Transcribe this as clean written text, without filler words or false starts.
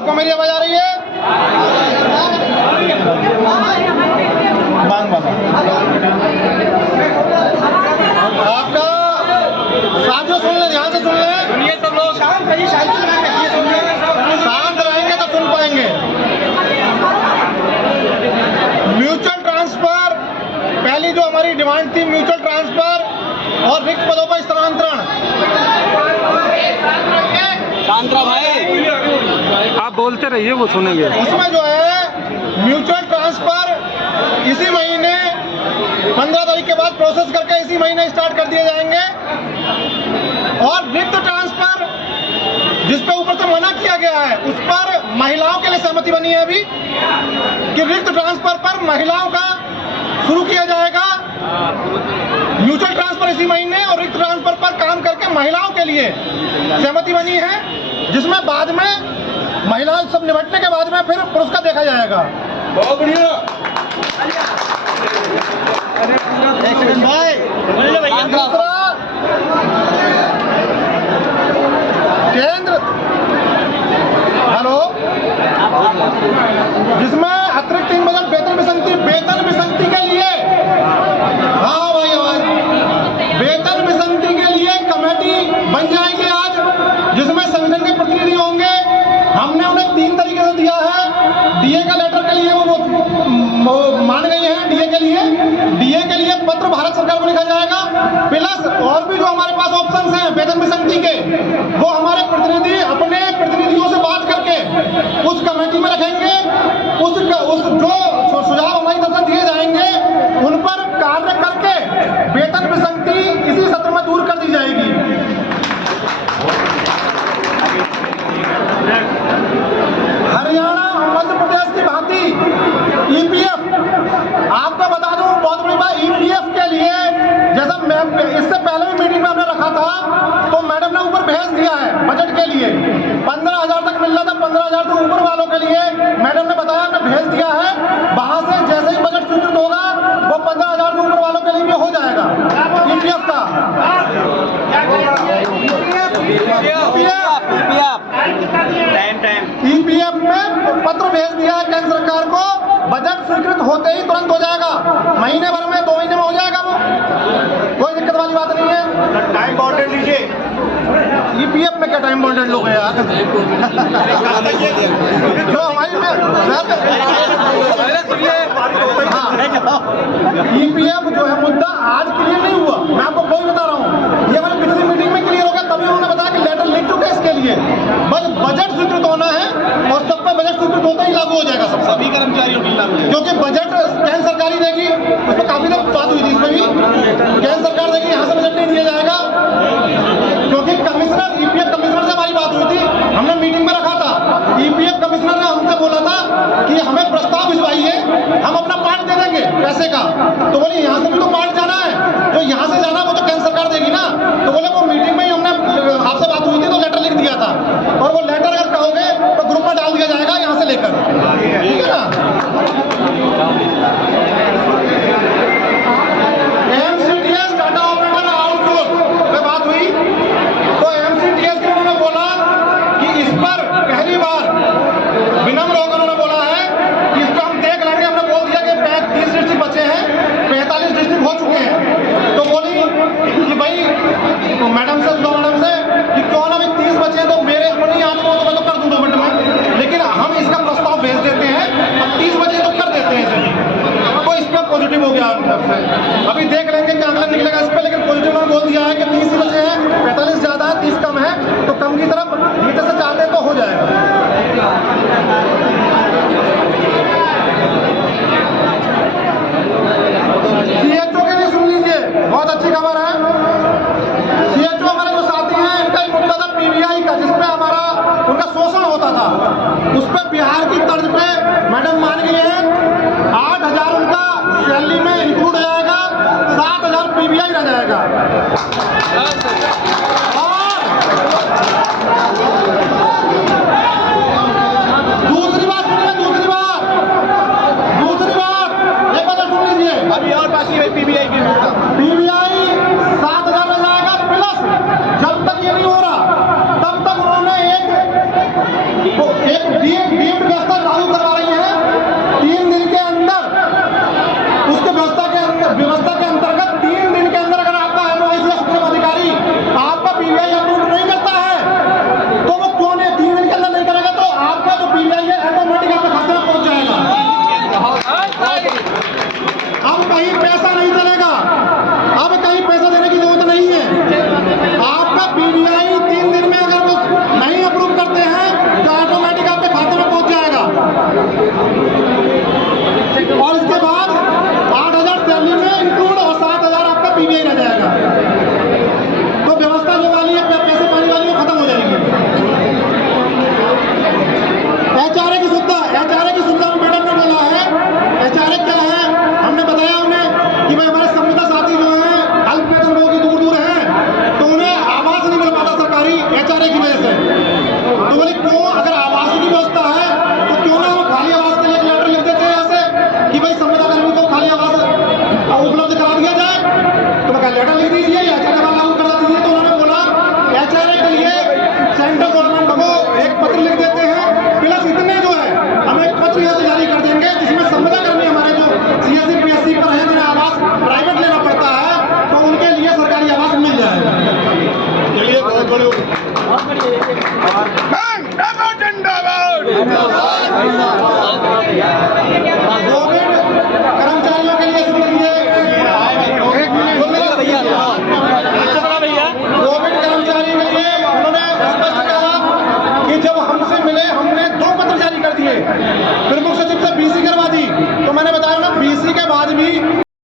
सबको मेरी आवाज आ रही है? मांग बाबा आपका साथियों सुन ले, ध्यान से सुन ले। सुनिए सब लोग, शांत रहेंगे तो सुन पाएंगे। म्यूचुअल ट्रांसफर, पहली जो हमारी डिमांड थी म्यूचुअल ट्रांसफर और रिक्त पदों पर स्थानांतरण। शांतरा भाई आप बोलते रहिए, वो सुनेंगे। उसमें जो है म्यूचुअल ट्रांसफर इसी महीने 15 तारीख के बाद प्रोसेस करके इसी महीने स्टार्ट कर दिए जाएंगे। और रिक्त ट्रांसफर जिस पे ऊपर से मना किया गया है उस पर महिलाओं के लिए सहमति बनी है अभी कि रिक्त ट्रांसफर पर महिलाओं का शुरू किया जाएगा। म्यूचुअल ट्रांसफर इसी महीने और रिक्त ट्रांसफर पर काम करके महिलाओं के लिए सहमति बनी है, जिसमें बाद में महिलाएं सब निपटने के बाद में फिर पुरुष का देखा जाएगा। बहुत बढ़िया केंद्र हेलो, जिसमें अतिरिक्त 3 वेतन विसंगति के लिए, हाँ भाई आवाज, वेतन विसंगति के लिए कमेटी बन जाएगी आज, जिसमें संगठन के प्रतिनिधि होंगे। हमने उन्हें 3 तरीके से दिया है। डीए का लेटर के लिए वो मान गए हैं। डीए के लिए पत्र भारत सरकार को लिखा जाएगा, प्लस और भी जो हमारे पास ऑप्शंस हैं वेतन विसंगति के, वो हमारे प्रतिनिधि अपने प्रतिनिधियों से बात करके उस कमेटी में रखेंगे। उस जो सुझाव हमारी तरफ से दिए जाएंगे उन पर कार्य करके वेतन विसंगति इसी सत्र में दूर कर दी जाएगी। हरियाणा मध्य प्रदेश की भांति ईपीएफ, आपको बता दूं बहुत बड़ी बात, ईपीएफ के लिए जैसा इससे पहले भी मीटिंग में हमने रखा था तो मैडम ने ऊपर भेज दिया है बजट के लिए 15,000 तक मिल रहा था। 15,000 से ऊपर वालों के लिए मैडम ने बताया हमने भेज दिया है। वहां से जैसे ही बजट स्वीकृत होगा वो 15,000 से ऊपर वालों के लिए भी हो जाएगा ईपीएफ का। ईपीएफ में पत्र भेज दिया है केंद्र सरकार को, बजट स्वीकृत होते ही तुरंत हो जाएगा, महीने भर में 2 महीने में हो जाएगा वो, कोई दिक्कत वाली बात नहीं है। टाइम बाउंडेड लीजिए। ईपीएफ में क्या टाइम बाउंडेड लोग हैं यार? तो हमारी ईपीएफ जो है मुद्दा आज क्लियर नहीं हुआ, मैं आपको कोई बता रहा हूँ, ये हमारी पिछली मीटिंग में क्लियर हो गया, तभी उन्होंने बताया कि लेटर लिख चुके इसके लिए, बस बजट स्वीकृत होना है और सब पर बजट स्वीकृत होता ही लागू हो जाएगा सब सभी कर्मचारियों के लिए, क्योंकि बजट केंद्र सरकार ही देगी। उसमें काफी देर बात हुई थी, इसमें भी केंद्र सरकार देगी, यहाँ से बजट नहीं दिया जाएगा, क्योंकि कमिश्नर ईपीएफ कमिश्नर से हमारी बात हुई थी, हमने मीटिंग में रखा था। ईपीएफ कमिश्नर ने हमसे बोला था कि हमें प्रस्ताव भिजवाइए, हम अपना पार्ट दे देंगे पैसे का। तो बोले यहाँ से भी तो पार्ट जाना है, जो यहाँ से जाना वो तो केंद्र सरकार देगी ना। तो बोले वो मीटिंग में ही हमने आपसे बात हुई थी तो लेटर लिख दिया था, और वो लेटर अगर कहोगे तो ग्रुप में डाल दिया जाएगा यहाँ से लेकर, ठीक है ना। एमसीटीएस डाटा ऑपरेटर आउटसोर्स में बात हुई तो एमसीटीएस के उन्होंने बोला कि इस पर पहली बार विनम्र होकर उन्होंने बोला है कि इसको हम देख लेंगे। हमने बोल दिया कि 30 डिस्ट्रिक्ट बचे हैं, 45 डिस्ट्रिक्ट हो चुके हैं। तो बोली कि भाई तो मैडम से कि क्यों ना भाई 30 बचे हैं तो मेरे अपनी आदमी तो मैं तो कर दूं 2 मिनट में, लेकिन हम इसका प्रस्ताव भेज देते हैं, अब 30 बचे तो कर देते हैं इसे। तो इस पर पॉजिटिव हो गया अभी देख लेंगे क्या आंकलन निकलेगा इस पर, लेकिन पॉजिटिव उन्होंने बोल दिया है कि 30 बचे हैं, 45 ज्यादा है, 30 कम है, तो कम की तरफ भीतर से चाहते हैं तो हो जाएगा। सीएचओ के लिए सुन लीजिए, बहुत अच्छी खबर है। सीएचओ हमारे जो साथी हैं इनका एक मुद्दा था पीवीआई का, जिसपे हमारा उनका शोषण होता था, उस पर बिहार की तर्ज पे मैडम मान गई है। 8,000 उनका सैलरी में इंक्लूड हो जाएगा, 7,000 पीवीआई रह जाएगा। और दूसरी बात सुनिए, दूसरी बात एक बात सुन लीजिए, अभी और बाकी है पीबीआई की पीवीआई 7,000 में जाएगा, प्लस जब तक ये नहीं हो रहा तब तक उन्होंने एक डीम्ड व्यवस्था लागू करवा रही है 3 दिन के अंदर। उसके व्यवस्था के अंतर्गत 3 दिन के अंदर अगर आपका एमओआई या सुप्रीम अधिकारी आपका पीवीआई अप्रूव नहीं करता है तो वो क्यों नहीं 3 दिन के अंदर नहीं करेगा तो आपका जो पीवीआई है ऑटोमेटिक आपके खाते में पहुंच जाएगा। अब कहीं पैसा नहीं चलेगा, अब कहीं पैसा देने की जरूरत नहीं है। आपका पीवीआई 3 दिन में अगर वो नहीं अप्रूव करते हैं तो ऑटोमेटिक आपके खाते में पहुंच जाएगा और इसके बाद 8,000 सैलरी में इंक्लूड और 7,000 आपका पीवीआई रह जाएगा। तो व्यवस्था जो वाली है पैसे पानी वाली वो खत्म हो जाएगी। एचआरए